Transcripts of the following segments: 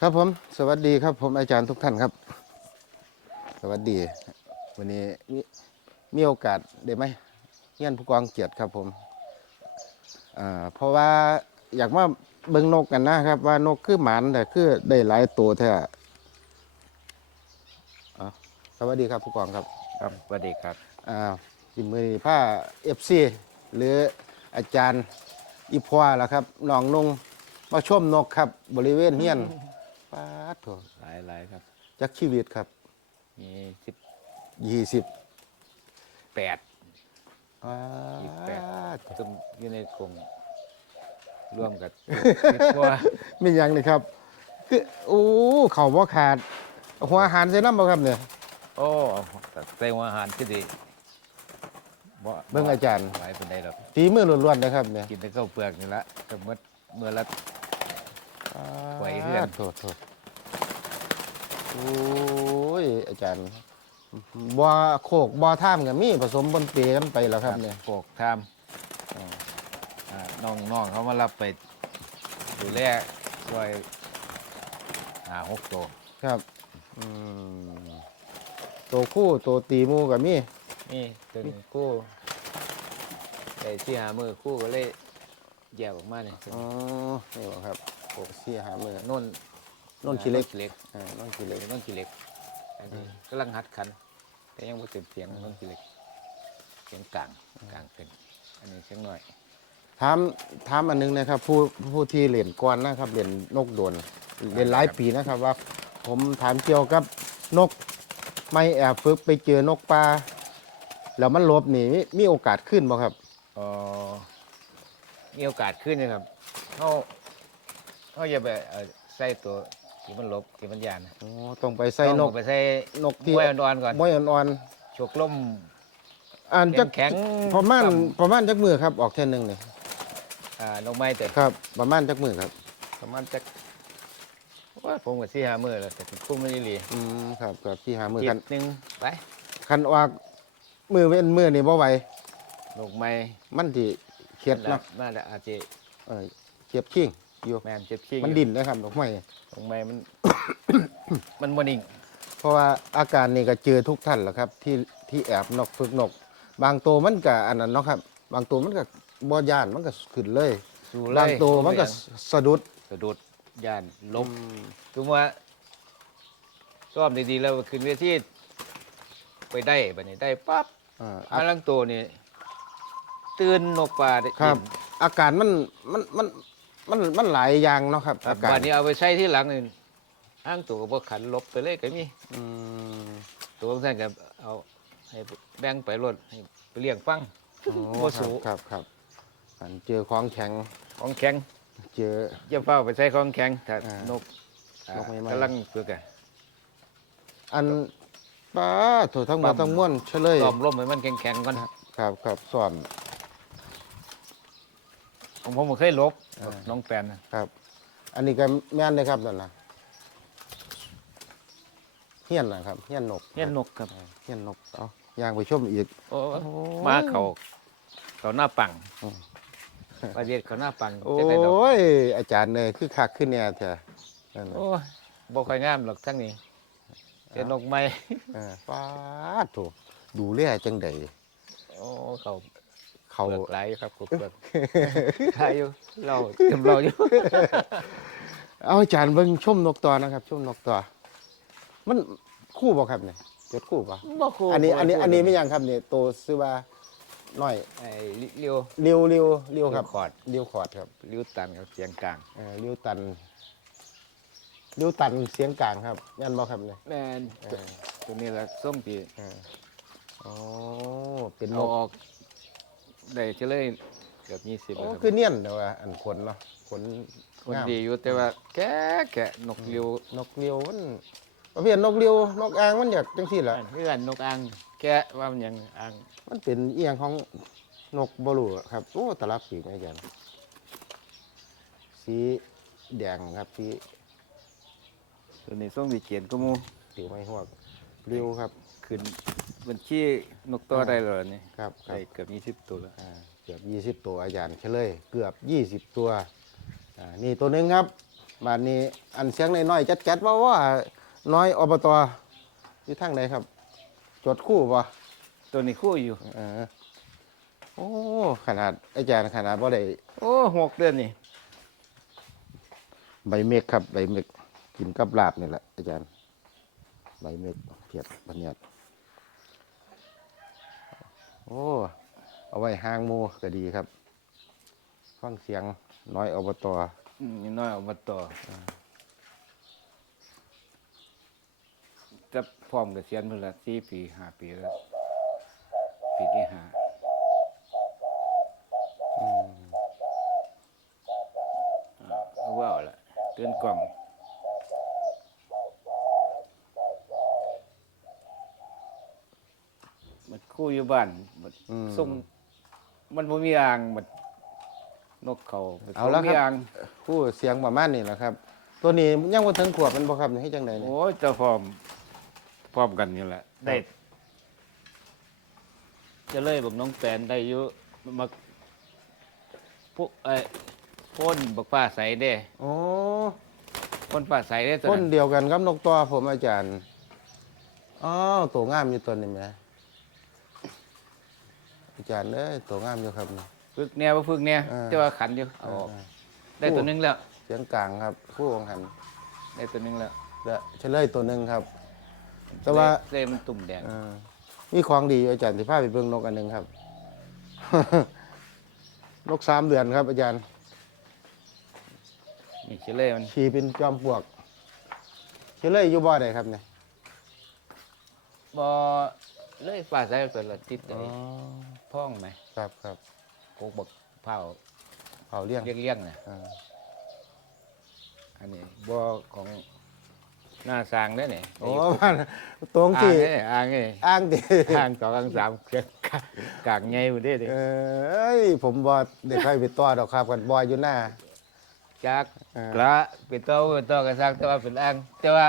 ครับผม สวัสดีครับ ผมอาจารย์ทุกท่านครับ สวัสดี วันนี้มีมีโอกาสได้ไหมเงี้ยนผู้กองเกียรติครับผมอ่าเพราะว่าอยากมาเบิ่งนกกันนะครับ ว่านกคือหมันแต่คือได้หลายตัวแท้อ่าสวัสดีครับผู้กองครับครับสวัสดีครับ อ่าที่มือนี้ผ้าเอฟซีหรืออาจารย์อีพวาล่ะครับน้องนุ่งมาชมนกครับ บริเวณเฮียน ป้าดโถหลายหลายครับ จักชีวิตครับมีสิบยี่สิบแปดป้ายี่สิบแปดดซึ่งอยู่ในกรงร่วมกับสิบกว่ามีอย่างนี่ครับ คือโอ้เข่าบ่ขาดหัวอาหารใส่น้ำบ่ครับเนี่ยโอ้ใส่หัวอาหารที่ดีบ่เบิ่งอาจารย์หลายเป็นไดหรอกฝีมือล้วนๆนะครับเนี่ยกินแต่ข้าวเปลือกนี่ละก็เมื่อเมื่อละไหวเฮือนโทษโทษ โอ้ยอาจารย์บ่โคกบ่ท่ามกับมีผสมบนเปกันไปแล้วครับเนี่ยโปกทามอ่าน้องน้องเขามารับไปดูแลช่วยหาหกตัวครับอืมตัวคู่ตัวตีหมูกับมีนี่ตัวนี้คู่ไอ้ที่หามือคู่ก็เลยแยกออกมาเนี่ยอ๋อนี่บ่ครับโคกเสียหามือโน่น โน่นขี้เหล็กขี้เหล็กอ่าน้องขี้กี่เหเล็ล็กกโน่นขี้เหล็กอันนี้กำลังหัดขัน แต่ยังไม่เต็มเสียงโน่นขี้เหล็ก เสียงกลางกลางขึ้นอันนี้เสียงหน่อย ถามถามอันหนึงนะครับ ผู้ผู้ที่เล่นก่อนนะครับเล่นนกโดนเล่นหลายปีนะครับว่า ผมถามเกี่ยวกับนก ไม่แอบฝึกไปเจอนกปลาแล้วมันหลบหนีมีมีโอกาสขึ้นบ่ครับ เออมีโอกาสขึ้นนะครับเขาเขาอย่าไปเอ่อใส่ตัว ที่มันหลบที่มันยานนะอ๋อต้องไปใส่นต้กองไปใส่นกที่มวยอ่อนๆก่อนม้อยอ่อนชกล้มๆอ่านจักแข็งประมาณต่ประมาณจักมือครับออกเท่ยหนึงนี่อ่าลงไม้แต่ครับ ประมาณจักมือครับ ประมาณจักว่าผมกับสี่ห้ามือแล้วแต่เป็นคุ้มไม่ได้เลยอืมครับครับที่หามือจิคันตหนึ่งไปคันออกมือเว้นมือนี่บ่ไหวลงไม้มันสิเข็ดแล้เนาะวน่าจะอาจจะเออเจ็บขิง อยู่แมนเจ็บขี้มันดิ่นนะครับดอกไม้ลงไม้มัน มันบนิ่งเพราะว่าอาการนี่ก็เจอทุกท่านแหละครับ ที่ที่แอบนกฝึกนก บางตัวมันก็อันนั้นเนาะครับ บางตัวมันก็บ่ย่านมันก็ขึ้นเลย สู้บางตัวมันก็สะดุดสะดุดย่านล้มคือว่าซ้อมดีๆแล้วขึ้นเวทีไปได้บัดนี้ได้ปั๊บอ่ามาลังตัวนี่ตื่นนกป่าได้ครับกินอาการมันมันมัน มันมันหลายอย่างเนาะครับครับอาการบัดนี้เอาไปใช้ที่หลังนี่อ้างตัวก็บ่ขันลบไปเลยก็มีอืมตัวของท่านก็เอาให้แบ่งไปรถให้ไปเลี้ยงฟังโอ้บ่สู้ครับครับครับอันเจอของแข็งของแข็งเจอ อย่าเฝ้าไปใช้ของแข็งถ้าอ่านนกอ่านกใหม่ๆกำลังฝึกอะอันป้าถูทั้งหมดทั้งมวลเฉลยซ้อมร่มให้มันแข็งๆก่อนครับครับซ้อม ผมผมเคยลบอ่าน้องแปนน่ะครับ อันนี้ก็แม่นเลยครับนั่นนะเฮี้ยนนะครับเฮี้ยนนกเฮียนนกครับเฮี้ยนนกเอาย่างไปชมอีก โอ้มาเขาเขาหน้าปังอืม ประเดี๋ยวเขาหน้าปังโอ้จะได้ดอกยอาจารย์เนี่ยคือคักขึ้นเนี่ยเถอะนั่นน่ะ โอ้ยบ่ค่อยงามหรอกทั้งนี้เป็นนกไม้เออป้าดโถดูแลจังใดโอ้เขา เขาเปลือกไหลายครับเปลือกขายอยู่เราเต็มเราอยู่เอาอาจารย์เบิ่งชมนกตัวนะครับชมนกตัว มันคู่บ่ครับเนี่ยจดคู่บ่บ่คู่อันนี้อันนี้บ่คู่อันนี้ไม่ยังครับเนี่ยตัวซื้อว่าน้อยไอ้เลี้ยวเรียวเรียวเรียวครับขอดเรียวขอดครับเลี้ยวตันกับเสียงกลางเออเรียวตันเรียวตันเสียงกลางครับแม่นบ่ครับเนี่ยแม่นเออตัวนี้แหละส้มปีเอออ๋อเป็นนเอากออก ได้เฉลยเกือบยี่สิบโอ้แล้วครับคือเนียนเด้อว่าอันขนเนาะขนคนงามดีอยู่แต่ว่าแก่แกะนกเลี้ยวนกเรียวมันประเภทนกเรียวนกอ่างมันอยากจังซี่แหละเพื่อนนกอ่างแกะว่ามันหยังอ่างมันเป็นเอียงของนกบลูครับโอ้ตลับปีกอาจารย์สีแดงครับสีตัวนี้ส้มวีเกียนก็มูผิวไม่หวกเรียวครับขึ้น บัญชีนกตัวได้เลยนี่ครับครัได้บเกือบยี่สิบตัวแล้วอ่าเกือบยี่สิบ20ตัวอาจารย์เฉลยเกือบยี่สิบตัวอ่านี่ตัวหนึ่งครับบานนี้อันเสียงน้อยๆจัดๆว่าว่าน้อยอบตอยู่ทางไหนครับ จดคู่บ่ตัวนี้คู่อยู่ เออโอ้ขนาดอาจารย์ขนาดบ่ได้โอ้หกเดือนนี่ใบเมกครับใบเมกกินกับลาบนี่แหละอาจารย์ใบเมกเพียบบัญญัติ โอ้ เอาไว้ห้างหมูก็ดีครับ ฟังเสียงน้อยอบตอืมนี่น้อยเออกมาต่ออจะพร้อมกับเสียนเพิ่นละสี่ปีห้าปีแล้ว ปีที่ห้าอ่าเอาว่าวละเตือนกล่องมันคู่อยู่บ้าน มันอืม ส่งมันบ่มีอ่างมันนกเขามันเอาละมีครับอ่างผู้เสียงประมาณนี้แหละครับ ตัวนี้ยังว่าถึงขวบมันบ่ครับนี่ให้จังไดเนี่ยโอ้ยเจะพร้อมพร้อมกันนี่แหละได้จะเลยบอกน้องแตนได้อยู่มาพวกไอ้พ่นบักฟ้าใสเด้โอ้พ่นฟ้าใสเด้ตัวคนนั้นเดียวกันกับนกตัวผมอาจารย์อ๋อตัวงามอยู่ตัวนี้ไหม อาจารย์เอ้ยตัวงามอยู่ครับนี่ฝึกแนวบ่ฝึกแนวอ่า แต่ว่าขันอยู่เอาออกอ่าได้ตัวหนึงแล้ว เสียงกลางครับผู้วงหันได้ตัวหนึงแล้วและเฉลยตัวหนึ่งครับ แต่ว่าเล่มันตุ่มแดง เอ่อมีของดีอยู่อาจารย์ที่พาไปเบิ่งนกอันหนึ่งครับ นกสามเดือนครับ อาจารย์นี่เฉลยมันขี่เป็นจอมปลวกเฉลยอยู่บ่อใดครับเนี่ยบ่ เลยฟ้าใสตัวละติดไอ้พ่องไหมครับครับโกกบักเผาเผาเลี้ยงเลี้ยงๆน่ะอ่าอันนี้บ่ของหน้าสร้างได้นี่โอ้มันตรงอ่างที่นี่อ่างนี่อ้างดิอ่างสองอ่างสามเสียงกากใหญ่บ่ได้เด้เอ้ยผมบอเด็กใครไปต่อดอกครับกันบอยอยู่หน้าจักอ่ากระเป็นโตเป็นโตก็สร้างแต่ว่าเป็นอ่างแต่ว่า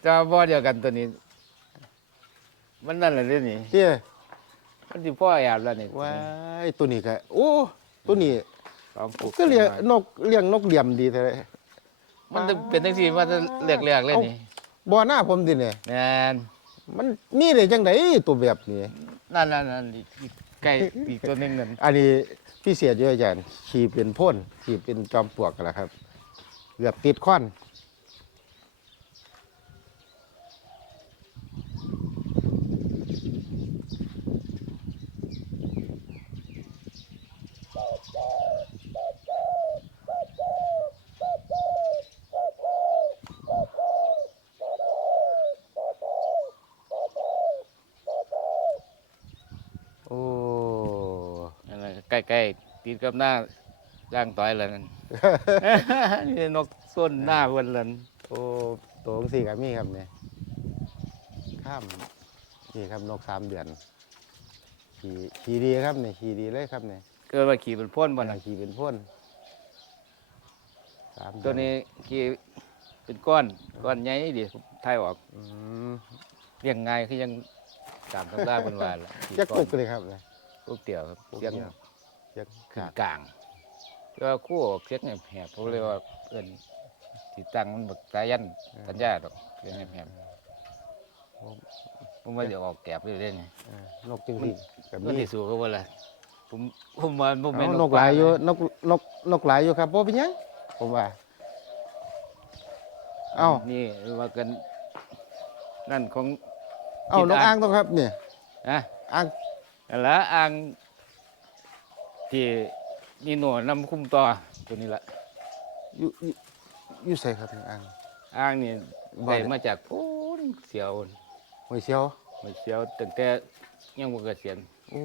แต่ว่าบ่เดียวกันตัวนี้ มันนั่นแหละเด้นี่เที่ยมันสิพ่อแอบแล้วนี่ว้ายตัวนี้ก็โอ้ตัวนี้สองปุ๊ก็เลี้ยงนกเลี้ยงนกเหลี่ยมดีแท้เลยมันจะเป็นจังซี่ว่าจะเลือกๆเลยนี่บ่อหน้าผมดิเนี่ยแม่นมันมีได้จังไดตัวแบบนี้นั่นๆๆอีกใกล้อีกตัวหนึงนั่นอันนี้พิเศษอยู่อาจารย์ขี่เป็นพ่นขี่เป็นจอมปลวกกันละครับเกือบติดค้อน โอ้ นั่นแหละ ใกล้ๆติดกับหน้าร่างต่อยแล้วนั่น นี่นกส้นหน้าเพิ่นแล้วนั่นโอ้ตัวของสี่กับมีครับเนี่ยข้ามนี่ครับนกสามเดือนขี่ขี่ดีครับเนี่ยขี่ดีเลยครับเนี่ยเกิดว่าขี่เป็นพ่นบ่วันน่ะขี่เป็นพ่นสามเดือตัวนี้ขี่เป็นก้อนก้อนใหญ่ดิไทยออกอืมเรียงง่ายคือยังตามตำราเพิ่นว่าล่ะขี่จักก้อกุนกเลยครับเนี่ยกุกเตี่ยวครับกุกเสียง เดี่ยวจักขึ้นขาดกลางแล้วาคู่ออกเสียงแหบๆเพราะเลยว่าเอิ้นสิตั้งมันบักสายันสัญญาดอกเสียงแหบๆผมว่าจะออกแกบอยู่เด้นี่เออนกจึงสีกับมันมีสิสู้ก็บ่ล่ะผมผมว่าบ่แม่นเอานกหลายอยู่นกนกนกหลายอยู่ครับโบเป็นหยังผมว่า เอ้า นี่ว่ากันนั่นของ เอานกอ่างต้องครับเนี่ยนะอ่างนั่นละอ่าง ที่มีหนวดนำคุ้มต่อตัวนี้ละอยู่อยู่อยู่ใส่ครับอ่างอ่างนี่บ่ได้ ได้มาจากพูนเสียวหอยเชียว มาเสียวตั้งแต่ยังบ่เกษียณโอ้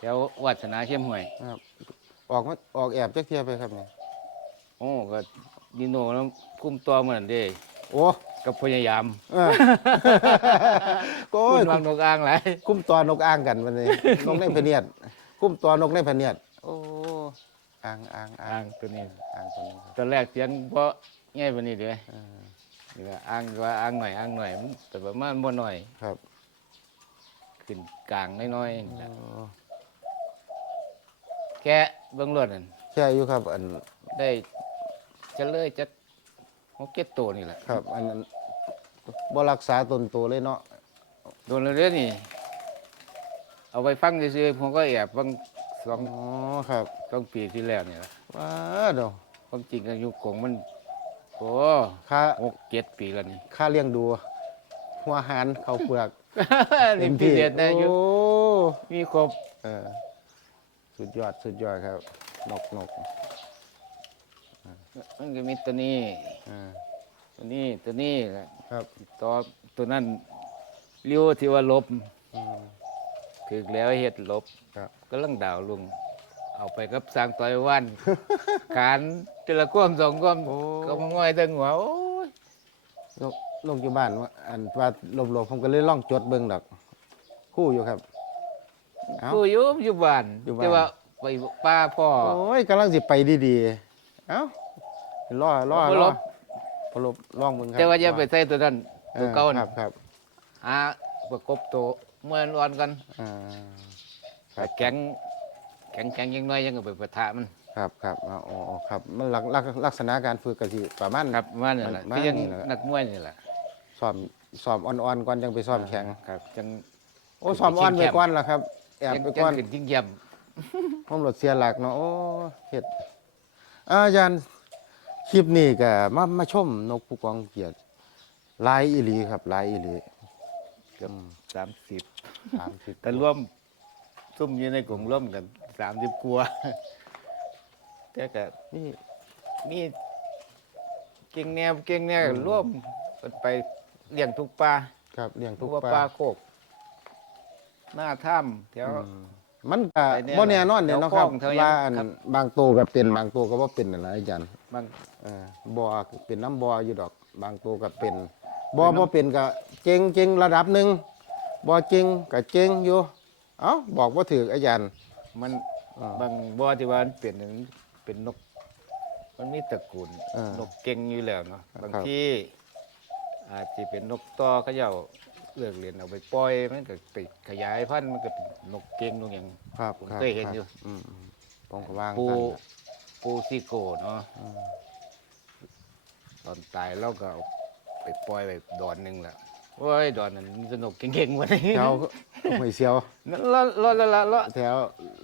แถววัฒนาเข้มห้วย ครับ ออกมาออกแอบจักเทียไปครับเนี่ยโอ้ก็มีหนวดนำคุ้มต่อเหมือนเด้โอ้กับพยายามเออโอ้คุยณวางนกอ่างหลาย คุ้มตัวนกอ่างกันวันนี้นกในพะเนียด คุ้มตัวนกในพะเนียดโอ้อ่างอ่างอ่าอ่างงตัวนี้อ่างตัวนี้ครับตอนแรกเสียงเพราะง่ายปานนี้เด้เออนี่ก็อ่างว่าอ่างหน่อยอ่างหน่อยมันแต่ประมาณบ่หน่อย ครับขึ้นกลางน้อยๆนี่โอ้ล่ะแค่เบื้องรถนั่นใช่อยู่ครับอันได้จะเลยจะกเก็ดตัวนี่แหละครับ อันนั้นบ่รักษาตนโตวเลยเนาะโดนเรื่อยๆนี่ เอาไปฟังซื่อๆผมก็แอบฟังสองอ๋อครับสองปีที่แล้วนี่แหละว้าเดี๋ยวความจริงอายุกงมันโอ้ค่าหกเจ็ดปีแล้วนี่ ค่าเลี้ยงดู หัวหารข้าวเปลือกนี่พี่เรียนได้อายุโอ้มีครบเออสุดยอดสุดยอดครับ นกนกมันก็มีตัวนี้อ่าตัวนี้ตัวนี้แหละครับตัวตัวนั้นเลี้ยวที่ว่าลบอืม ถึกแล้วเฮ็ดลบครับก็ลังดาวลุงเอาไปกับสร้างต่อยวัน การแต่ละความสองความโอ้ ก็มาง่อยตั้งหัวโอ้ยนกนกอยู่บ้านว่าอันว่าหลบๆผมก็เลยล่องจดเบิ่งดอกคู่อยู่ครับ เอ้าผู้อยู่อยู่บ้านอยู่บ้าน แต่ว่าไปป้าพ่อ โอ้ยกำลังสิไปดีๆเอ้าล่อล่อบ่ล่ลอบ พลบล่องมึงครับแต่ว่าอย่าไปใส่ตัวนั้นอตัวอเก่าคน่ะรับครับหาประกบตัว เมื่อนอ่อนกันอ่าครับแข็งแข็งแข็งยังน้อยยังก็ไปปะทะมันครับครับอ๋ออ๋อครับมันลักลักลักษณะการฝึกก็สิประมาณ ครับมานี่แหละมาก็ยังนี่แหละ นักมวยนี่แหละซ้อมซ้อมอ่อนๆก่อนจังไปซ้อมแข็ง ครับจัง โอ้ซ้อมอ่อนไปก่อนล่ะครับแอบจังไปจัก่อนงขึ้นยิ่งเยี่ยมผมรถเสียหลักเนาะโอ้เฮ็ดอาอาจารย์คลิปนี้ก็มามาชมนกผู้กองเกียรติหลายอีหลีครับหลายอีหลี เกือบ สามสิบ30แต่ร่วมซุ่มอยู่ในกลุ่มร่วมกันสามสิบกว่าแต่ก็นี่มีเก่งแนวเก่งแนวก็ร่วมกันไปเลี้ยงทุกปลาครับเลี้ยงทุทุกกว่าปปลาลาโคก หน้าถ้ำแถว อืมมันก็ไปแน่บ่แน่นอนเด้แถวเนาะครับคลองแถวหยังว่าอันครับ บางตัวก็เป็นบางตัวก็บ่เป็นนั่นล่ะอาจารย์ บาง เออบ่เป็นน้ำบ่อยู่ดอก บางตัวก็เป็นบ่บ่เป็นก็เจ๋งเจ๋งระดับหนึง บ่เจ๋งก็เจ๋งอยู่เอ้าบอกบ่ถูกอาจารย์ มันอ่าบางบ่อที่ว่ามันเปลี่ยนนั้นเป็นนก มันมีตระกูลอ่านนกเก่งอยู่แล้วเนาะครับ บางทีอาจจะเป็นนกต่อเขาเจ้าเลือกเรียนเอาไปปล่อยมันก็ไปขยายพันธุ์มันก็เป็นนกเก่งนกหยังครับผมรับเคยเห็นอยู่ ครับอืมอืมผมก็วางปูกันปูซิโกเนาะอืมตอนตายเราก็เอาไปปล่อยไปดอนหนึงแหละ โอ้ยดอนนั้นมันสนุกเก่งๆกว่านี้แถวหวยเสียวนั่นละละละละละแถว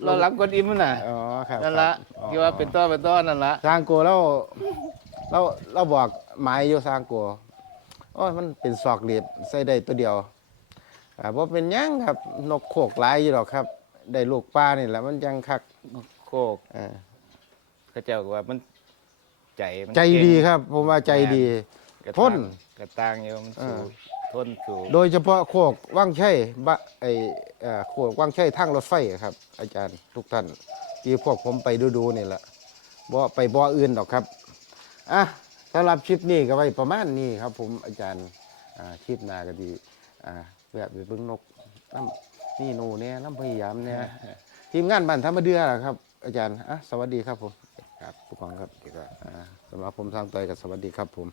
ละหลังกวนอิมน่ะอ๋อครับนั่นละครับที่ว่าเป็นต้อเป็นต้อนั่นละสร้างโกเราเราเราบอกหมายอยู่สร้างโกโอ้ยมันเป็นศอกเหลียบใส่ได้ตัวเดียวอ่าบ่เป็นหยังครับนกโขกหลายอยู่หรอกครับ ได้ลูกปลานี่แหละมันยังคักโคกเออเขาเจ้าก็ว่ามันใจมันใจเก่ง ดีครับ ผมว่าใจดี กระทนตังกระตังอยู่มันสูเออ ทนสูโดยเฉพาะโคกว่างชัยบะไอเอ่อโคกว่างชัยทางรถไฟครับ อาจารย์ทุกท่านที่พวกผมไปดูๆนี่แหละบ่ไปบ่ออื่นดอกครับอะสำหรับคลิปนี้ก็ไว้ประมาณนี้ครับ ผมอาจารย์อ่าคลิปหน้าก็ดีอ่าแบบไปเบิ่งนกน้ำนี่นูเนี่ยน้ำพยายามเนี่ยทีมงานบ้านธรรมเดือล่ะครับ อาจารย์อะสวัสดีครับผมครับผู้กองครับดี๋ยวก็อ่าสำหรับผมทางต่อยกับสวัสดีครับผม